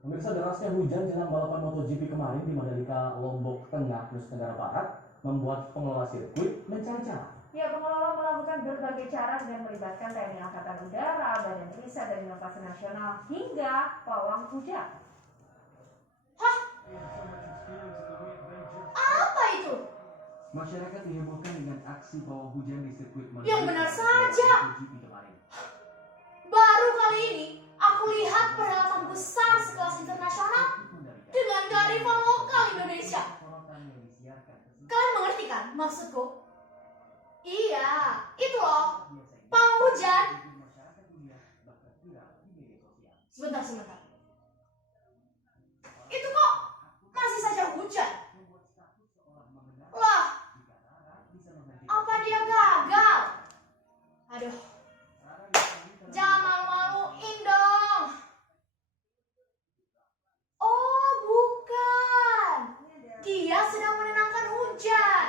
Pemirsa, derasnya hujan jelang balapan MotoGP kemarin di Mandalika, Lombok Tengah, Nusa Tenggara Barat membuat pengelola sirkuit mencari cara. Ya, pengelola melakukan berbagai cara dengan melibatkan TNI Angkatan Udara, Badan Riset dan Inovasi Nasional, hingga pawang hujan. Hah? Apa itu? Masyarakat dihebohkan dengan aksi pawang hujan di sirkuit Mandalika. Yang benar saja. Baru kali ini aku lihat perhelatan besar sekelas internasional dengan kearifan lokal Indonesia. Kalian mengerti kan maksudku? Iya, itu loh, pawang hujan. Sebentar. Itu kok masih saja hujan? Lah, apa dia gagal? Aduh, jangan malu-maluin dong. Oh, bukan. Dia sedang menenangkan hujan.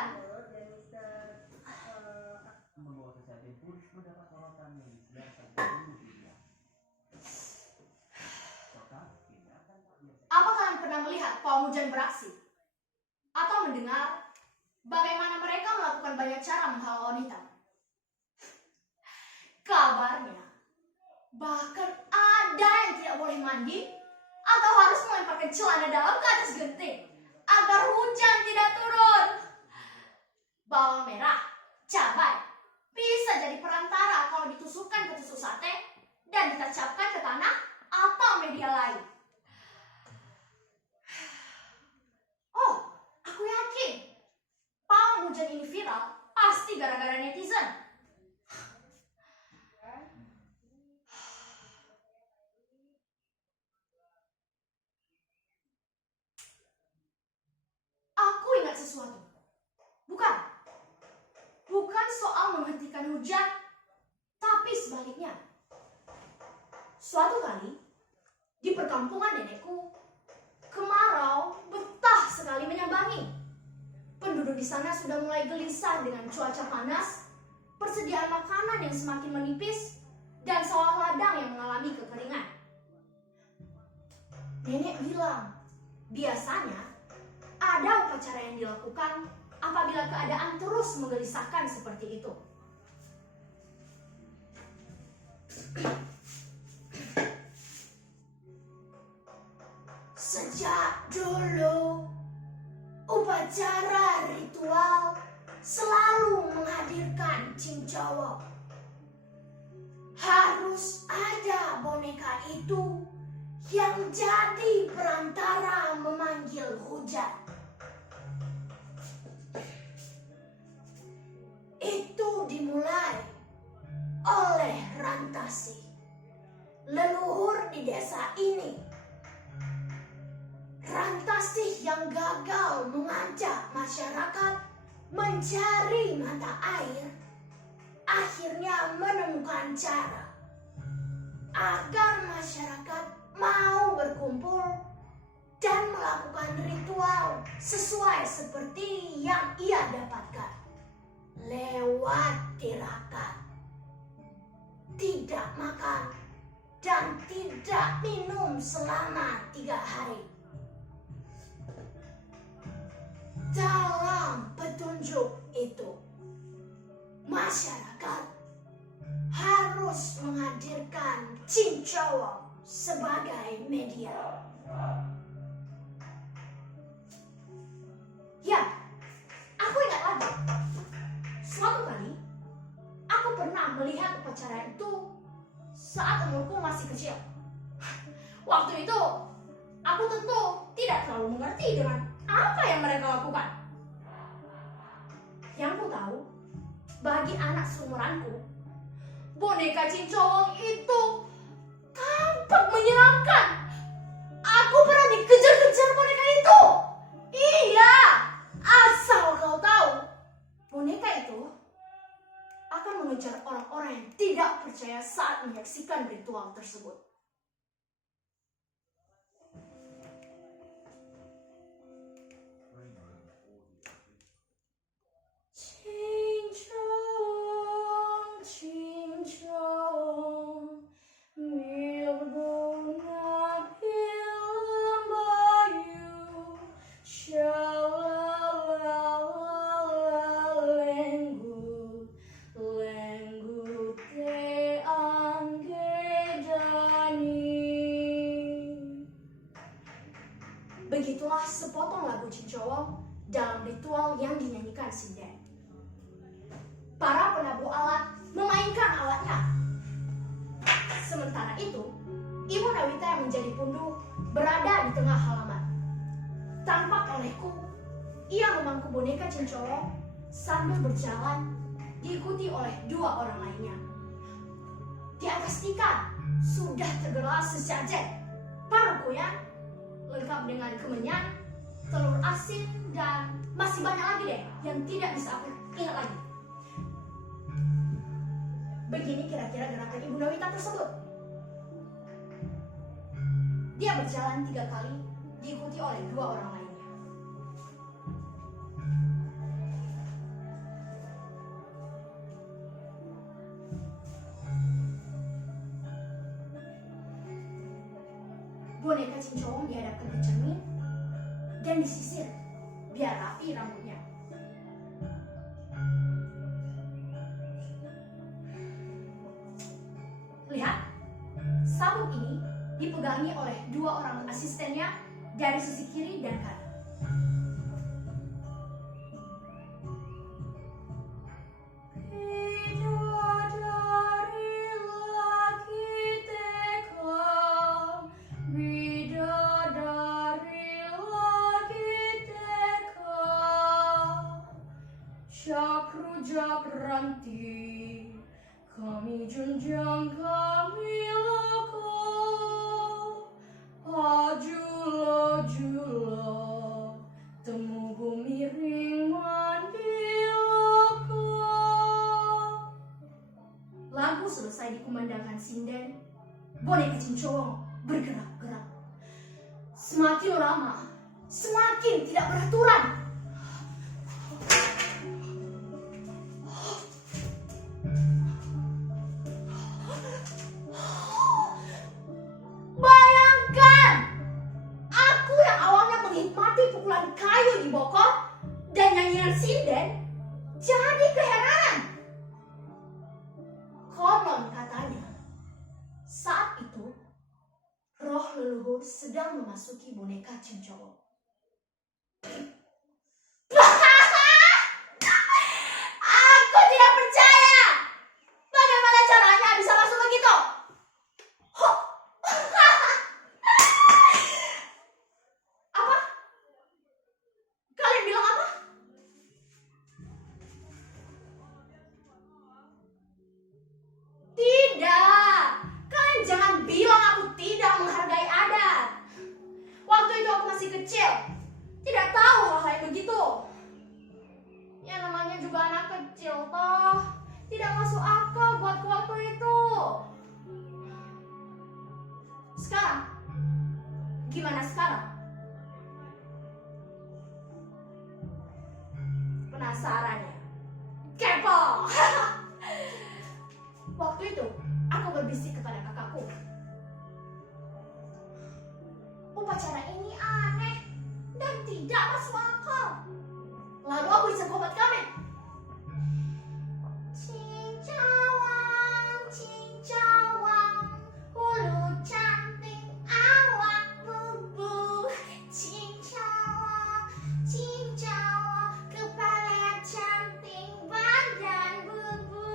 Apa kalian pernah melihat pawang hujan beraksi? Atau mendengar bagaimana mereka melakukan banyak cara menghalau wanita? Kabarnya, bahkan ada yang tidak boleh mandi atau harus melemparkan celana dalam ke atas genting agar hujan tidak turun. Bawang merah, cabai bisa jadi perantara kalau ditusukkan ke tusuk sate dan ditancapkan ke tanah atau media lain. Oh, aku yakin pawang hujan ini viral pasti gara-gara netizen. Aku ingat sesuatu. Bukan soal menghentikan hujan, tapi sebaliknya. Suatu kali, di perkampungan nenekku, kemarau betah sekali menyambangi. Penduduk di sana sudah mulai gelisah dengan cuaca panas, persediaan makanan yang semakin menipis, dan sawah ladang yang mengalami kekeringan. Nenek bilang, biasanya ada upacara yang dilakukan apabila keadaan terus menggelisahkan seperti itu. Sejak dulu, upacara ritual selalu menghadirkan cincowok. Harus ada boneka itu yang jadi perantara memanggil hujan. Itu dimulai oleh Rantasi, leluhur di desa ini. Rantasi yang gagal mengajak masyarakat mencari mata air, akhirnya menemukan cara agar masyarakat mau berkumpul dan melakukan ritual sesuai seperti yang ia dapatkan. Lewat tirakat, tidak makan dan tidak minum selama 3 hari. Dalam petunjuk itu, masyarakat harus menghadirkan cincowok sebagai media. Ya, aku ingat lagi. Suatu kali, aku pernah melihat upacara itu saat umurku masih kecil. Waktu itu, aku tentu tidak terlalu mengerti dengan apa yang mereka lakukan. Yang ku tahu, bagi anak seumuranku, boneka cincowok itu tampak menyeramkan. Aku pernah dikejar-kejar boneka itu. Iya, asal kau tahu, boneka itu akan mengejar orang-orang yang tidak percaya saat menyaksikan ritual tersebut. Cincong, bila bunga Begitulah sepotong lagu Cincowong dalam ritual yang dinyanyikan sinden. Para penabuh alat memainkan alatnya. Sementara itu, Ibu Nawita yang menjadi punduh berada di tengah halaman. Tampak olehku, ia memangku boneka Cincowong sambil berjalan diikuti oleh 2 orang lainnya. Di atas tikar sudah tergelar sesajen paru goyang lengkap dengan kemenyan, telur asin, dan masih banyak lagi deh yang tidak bisa aku ingat lagi. Begini kira-kira gerakan Ibu Nawita tersebut. Dia berjalan 3 kali diikuti oleh 2 orang lainnya. Boneka Cincowong dihadapkan ke cermin dan disisir biar rapi rambutnya. Lihat, sabuk ini dipegangi oleh 2 orang asistennya dari sisi kiri dan kanan. Ranti kami junjang kami loko ajulo julo temu bumi ring mandi loko. Lagu selesai dikumandangkan sinden, boneka Cincowong bergerak-gerak. Semakin lama, semakin tidak beraturan. Bayangkan, aku yang awalnya menikmati pukulan kayu di bokor dan nyanyian sinden jadi keheranan. Konon katanya, saat itu roh leluhur sedang memasuki boneka Cincowong. Aku tidak percaya. Bagaimana caranya bisa masuk begitu? Apa? Kalian bilang apa? Tidak. Kalian jangan bilang aku tidak menghargai adat. Waktu itu aku masih kecil, tidak tahu hal-hal yang begitu. Ya namanya juga anak kecil toh, tidak masuk akal buatku waktu itu. Sekarang, gimana sekarang? Penasaran ya? Kepo! Waktu itu, aku berbisik kepada kakakku. Upacara ini aneh dan tidak masuk akal. Lalu aku disangkut kami. Cincowong, cincowong, hulu cantik, awak bubu. Cincowong, cincowong, kepala cantik, badan bubu.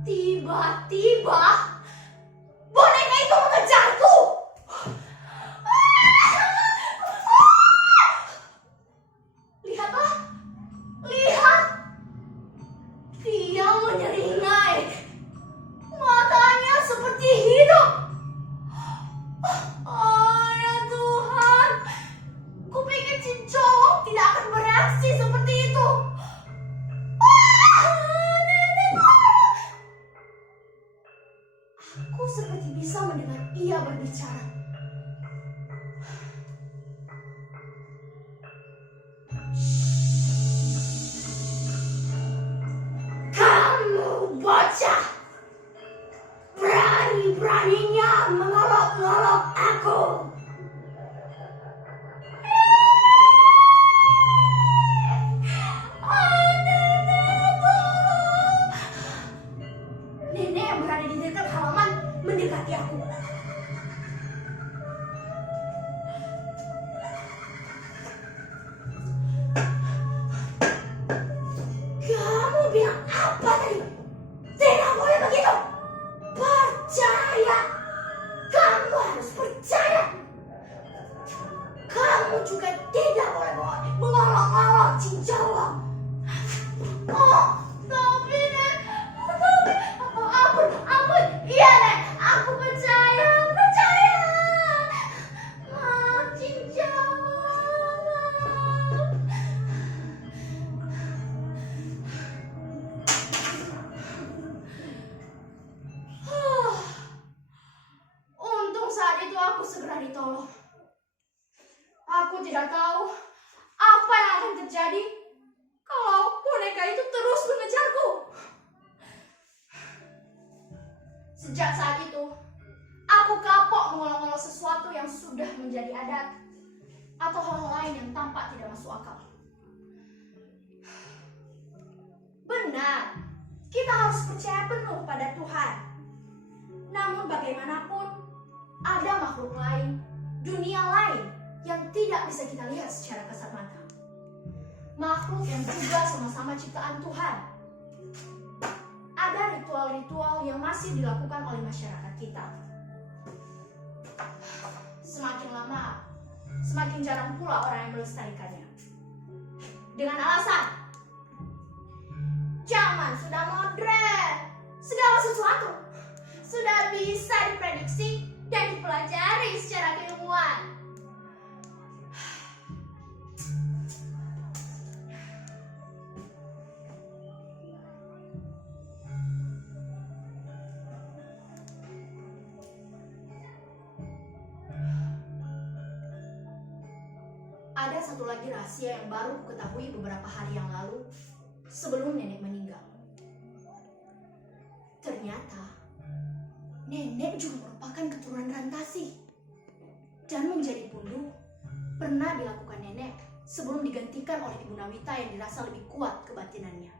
Tiba-tiba boneka itu mengejarku. Lihatlah, lihat, dia menyeringai. Matanya seperti hidup. Oh ya Tuhan, kupikir Cincowong tidak akan bereaksi seperti itu. Aku seperti bisa mendengar ia berbicara. Kamu bocah, berani-beraninya mengolok-ngolok aku. Nenek yang berada di dekat halaman Apa tadi? Tidak boleh begitu. Percaya. Kamu harus percaya. Kamu juga tidak boleh mengolok-olok cincang. Oh, tapi Nek, tapi ampun, iya Nek, aku percaya. Cincang. Untung saat itu aku segera ditolong. Aku tidak tahu apa yang akan terjadi kalau boneka itu terus mengejarku. Sejak saat itu, aku kapok mengolok-olok sesuatu yang sudah menjadi adat atau hal lain yang tampak tidak masuk akal. Benar, kita harus percaya penuh pada Tuhan. Namun bagaimanapun, ada makhluk lain, dunia lain yang tidak bisa kita lihat secara kasat mata. Makhluk yang juga sama-sama ciptaan Tuhan. Ada ritual-ritual yang masih dilakukan oleh masyarakat kita. Semakin lama, semakin jarang pula orang yang melestarikannya. Dengan alasan, zaman sudah modern, segala sesuatu sudah bisa diprediksi dan dipelajari secara keilmuan. Ada satu lagi rahasia yang baru kuketahui beberapa hari yang lalu sebelum nenek meninggal. Ternyata nenek juga merupakan keturunan Rantasi. Dan menjadi punduh pernah dilakukan nenek sebelum digantikan oleh Ibu Nawita yang dirasa lebih kuat kebatinannya.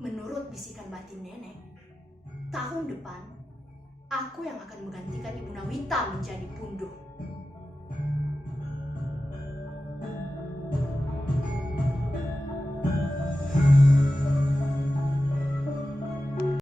Menurut bisikan batin nenek, tahun depan aku yang akan menggantikan Ibu Nawita menjadi punduh.